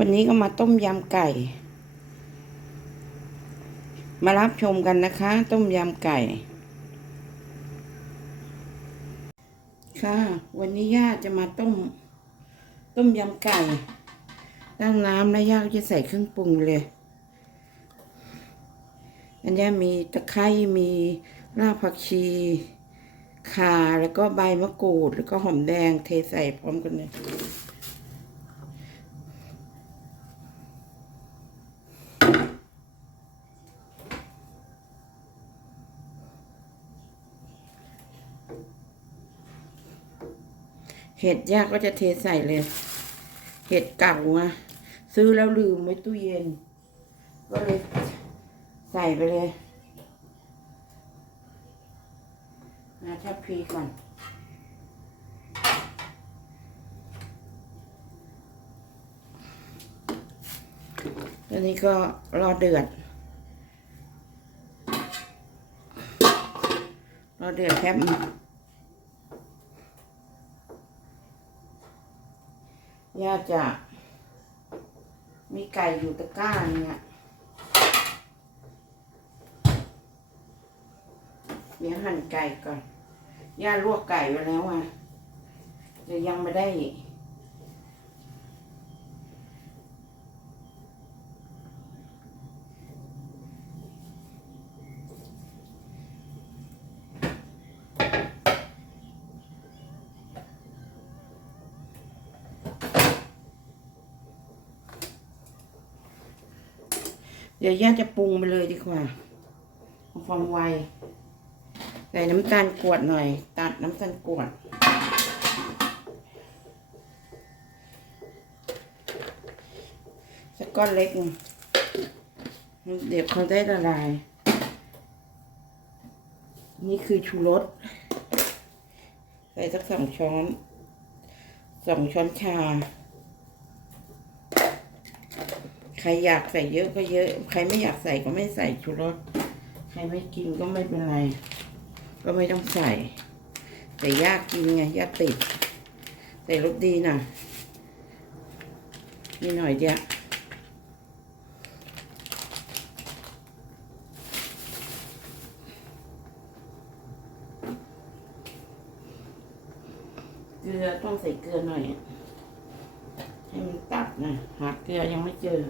วันนี้ก็มาต้มยำไก่ มารับชมกันนะคะ ต้มยำไก่ ค่ะ วันนี้ย่าจะมาต้ม ต้มยำไก่ตั้งน้ำแล้วย่าก็จะใส่เครื่องปรุงเลย อันนี้มีตะไคร้มีรากผักชีข่าแล้วก็ใบมะกรูด แล้วก็หอมแดงเทใส่พร้อมกันเลย เห็ดยาก็จะเทใส่เลย เห็ดเก่าอะซื้อแล้วลืมไว้ตู้เย็น ก็เลยใส่ไปเลยนะทับพีก่อน ตอนนี้ก็รอเดือด รอเดือดแป๊บนึง ย่าจะมีไก่อยู่ตะกร้าเนี่ยเดี๋ยวหั่นไก่ก่อน ย่าลวกไก่ไว้แล้วอะจะยังไม่ได้ เดี๋ยวย่าจะปรุงไปเลยดีกว่าเอาความไว ใส่น้ำตาลกวดหน่อย ตัดน้ำตาลกวด สักก้อนเล็ก เดี๋ยวเขาได้ละลาย นี่คือชูรส ใส่สักสองช้อน สองช้อนชา ใค รอยากใส่เยอะก็เยอะ ใครไม่อยากใส่ก็ไม่ใส่ชูรส ใครไม่กินก็ไม่เป็นไร ก็ไม่ต้องใส่ แต่ยากกินไงยากติดใส่รสดีนะนี่หน่อยเดียวเกลือต้องใส่เกลือหน่อย ให้มันตัดนะ หาเกลือยังไม่เจอ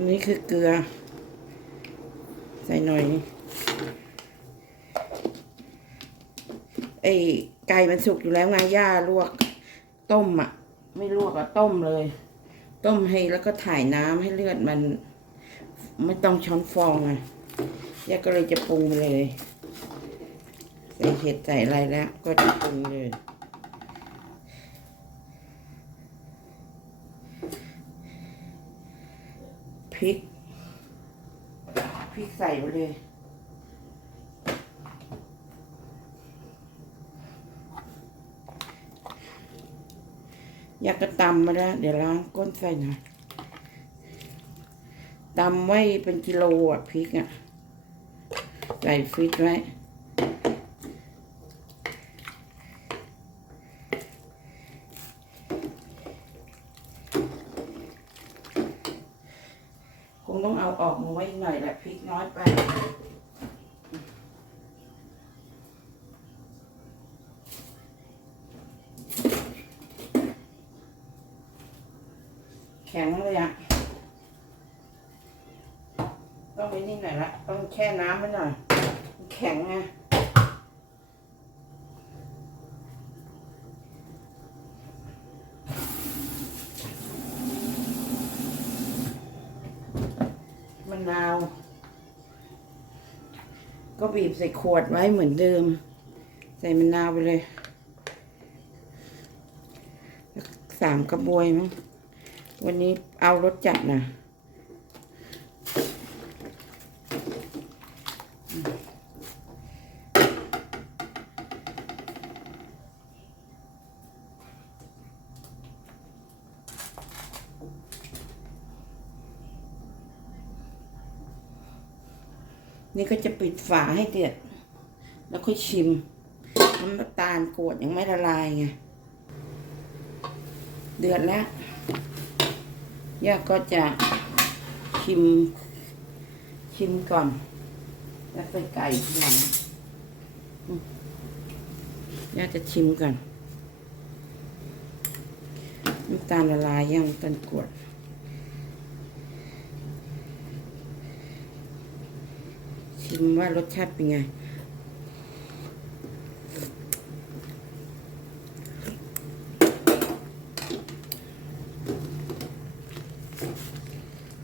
อันนี้คือเกลือ ใส่หน่อยไอ้ไก่มันสุกอยู่แล้วไงย่าลวก ต้มอะ ไม่ลวกอะต้มเลย ต้มให้แล้วก็ถ่ายน้ำให้เลือดมัน ไม่ต้องช้อนฟองอะย่าก็เลยจะปรุงเลย ใส่เห็ดใส่อะไรแล้ว ก็จะปรุงเลย พริก พริกใส่ไปเลย อยากจะตำมาแล้ว เดี๋ยวล้างก้นใส่หน่อยตำไว้เป็นกิโลอะพริกอะ ใส่ฟิตไว้ งต้องเอาออกมาไว้หน่อยแหละพริกน้อยไป แข็งเลยอะต้องไปนี่หน่อยละ ต้องแช่น้ำไว้หน่อย แข็งไงะนาว ก็บีบใส่ขวดไว้เหมือนเดิม ใส่มะนาวไปเลยสามกระบวยมั้งวันนี้เอารสจัดนะ นี่ก็จะปิดฝาให้เดือด แล้วค่อยชิม น้ำตาลกรวดยังไม่ละลายไง เดือดแล้วย่าก็จะชิม ชิมก่อน แล้วใส่ไก่ทีหลังย่าจะชิมก่อน น้ำตาลละลายยังตาลกรวด ชิมว่ารสชาติเป็นไง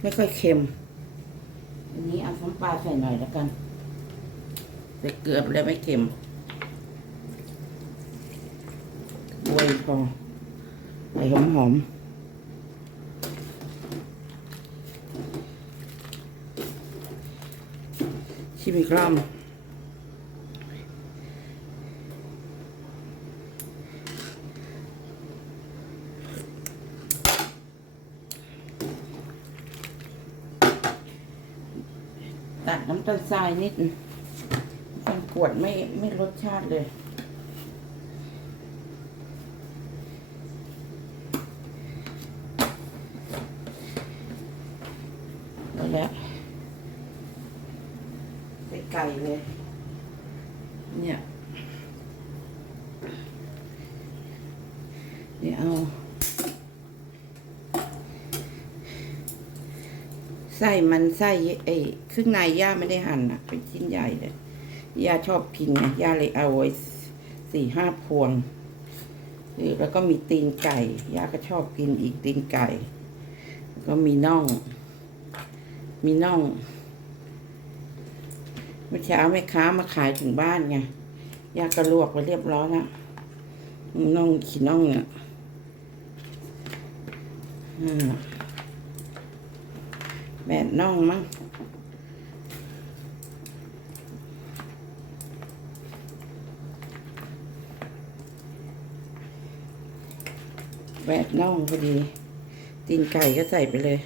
ไม่ค่อยเค็ม อันนี้เอาน้ำปลาใส่หน่อยแล้วกันใส่เกลือไปแล้วไม่เค็มบวยพอใส่หอมหอม ชิมอีกรอบตัดน้ำตาลทรายนิดมันกวดไม่ไม่รสชาติเลย แล้วแหละใส่ไก่เลย เนี่ยเดี๋ยวเอาไส้มันไส้ไอ้ครึ่งในย่าไม่ได้หั่นอะเป็นชิ้นใหญ่เลยย่าชอบกินไงย่าเลยเอาไว้สี่ห้าพวงเออแล้วก็มีตีนไก่ย่าก็ชอบกินอีกตีนไก่แล้วก็มีน่อง มีน่องเมื่อเช้าแม่ค้ามาขายถึงบ้านไงยาก็ลวกไปเรียบร้อยแล้วน่องขี้น่องเนี่ยอ่า แบบน่องมั้งแบบน่องพอดี ตีนไก่ก็ใส่ไปเลย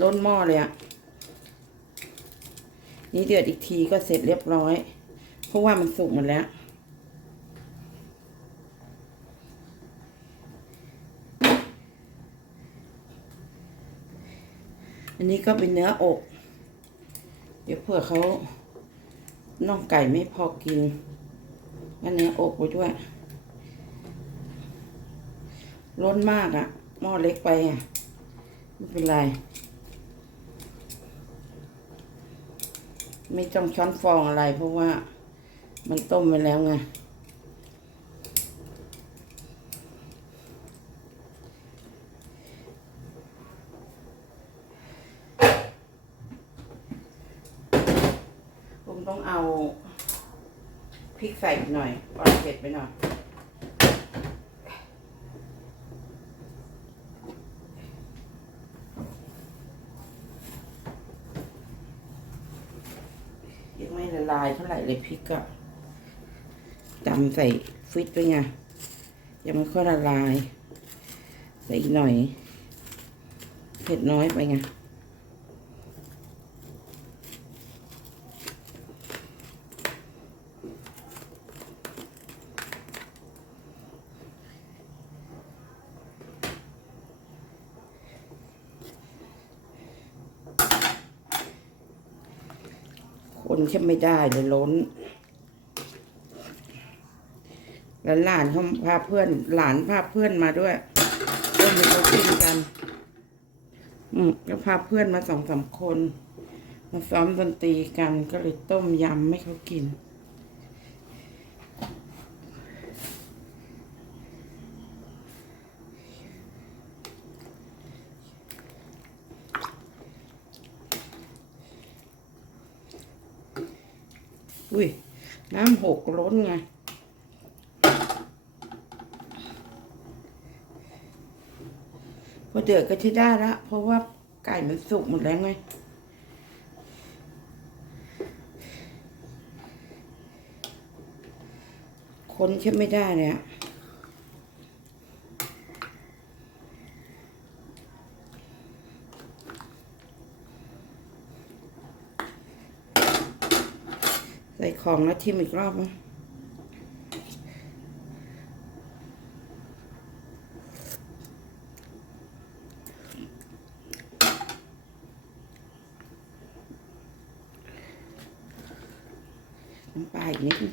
ล้นหม้อเลยอะนี่เดือดอีกทีก็เสร็จเรียบร้อย เพราะว่ามันสุกหมดแล้ว อันนี้ก็เป็นเนื้ออก เดี๋ยวเผื่อเขาน่องไก่ไม่พอกินก็เนื้ออกไว้ด้วยล้นมากอะหม้อเล็กไปอะไม่เป็นไร ไม่ต้องช้อนฟองอะไรเพราะว่ามันต้มไปแล้วไง ผมต้องเอาพริก ใส่หน่อยก่อนเผ็ดไปหน่อยยังไม่ละลายเท่าไหร่เลยพริกอะตำใส่ฟิตไปไงยังไม่ค่อยละลาย ใส่อีกหน่อย เผ็ดน้อยไปไงค นแค่ไม่ได้เลยล้นแล้วหลานเขาพาเพื่อน หลานพาเพื่อนมาด้วยเพื่อนไปเขากินกัน อืมก็พาเพื่อนมาสองสามคน มาซ้อมดนตรีกันก็เลยต้มยำให้เขากิน อุ้ย น้ำหกล้นไง พอเดือดก็ใช้ได้ละเพราะว่าไก่มันสุกหมดแล้วไงคนใช้ไม่ได้เนี่ยอะ ใส่ ของแล้วทิมอีกรอบนะน้ำปลาอีกนิดนึง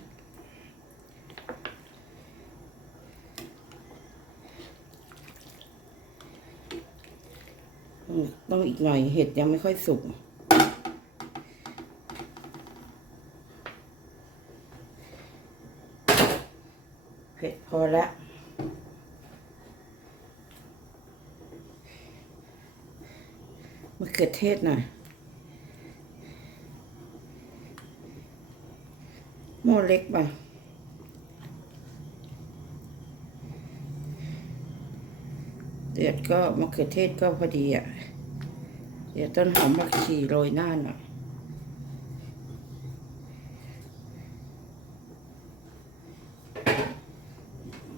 ต้องอีกหน่อยเห็ดยังไม่ค่อยสุก เผ็ดพอละมะ เขือเทศหน่อยหม้อเล็กป่ะเดือดก็มะเขือเทศก็พอดีอะ เดี๋ยวต้นหอมผักชีโรยหน้าหน่อย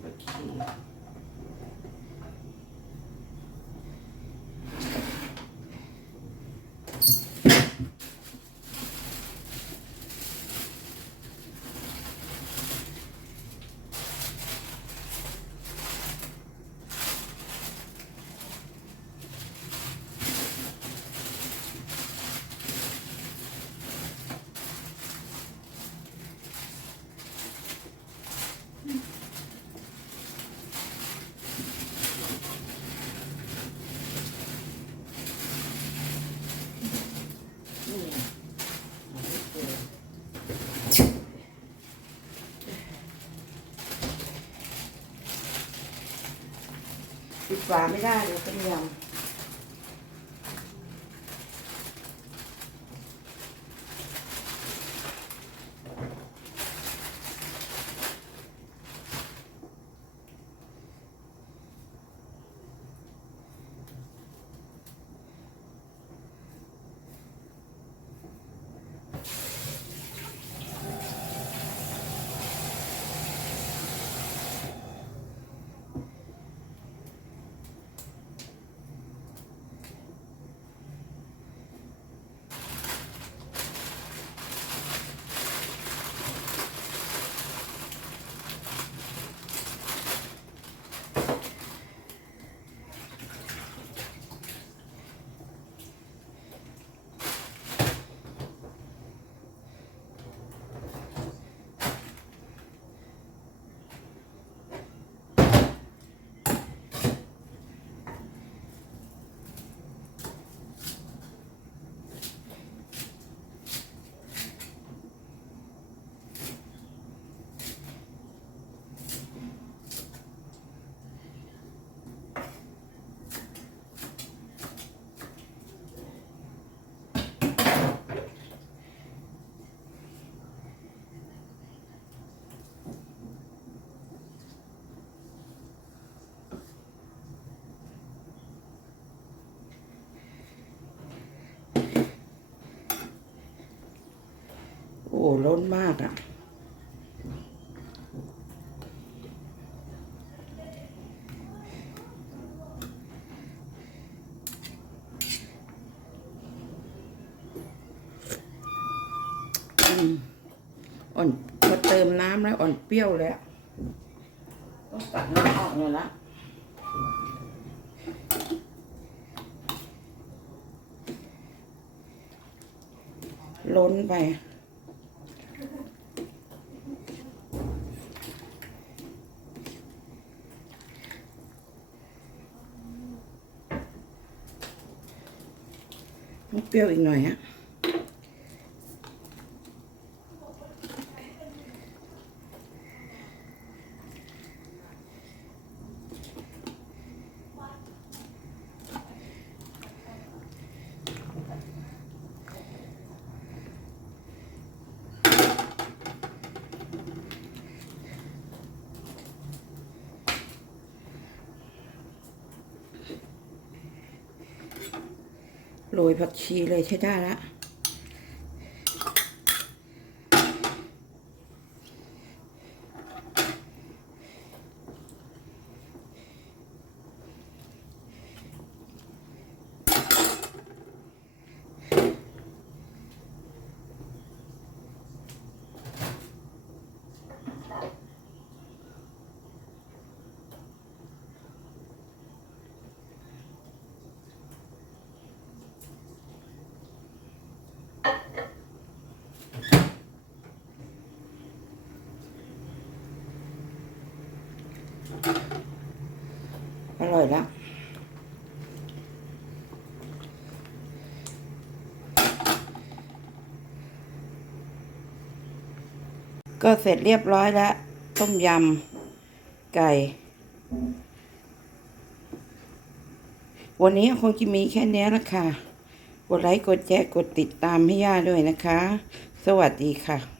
ผักชี ปิดฝาไม่ได้เลยต้มยำ ล้นมากอะอืมอ่อนพอเติมน้ำแล้วอ่อนเปรี้ยวแล้ว ต้องตัดน้ำออกเลยละล้นไป ต้องเปรี้ยวอีกหน่อยฮะ โรยผักชีเลยใช้ได้ละ อร่อยแล้วก็เสร็จเรียบร้อยแล้ว ต้มยำไก่ วันนี้คงจะมีแค่เนี้ยละค่ะ กดไลค์ กดแชร์กดติดตามให้ย่าด้วยนะคะ สวัสดีค่ะ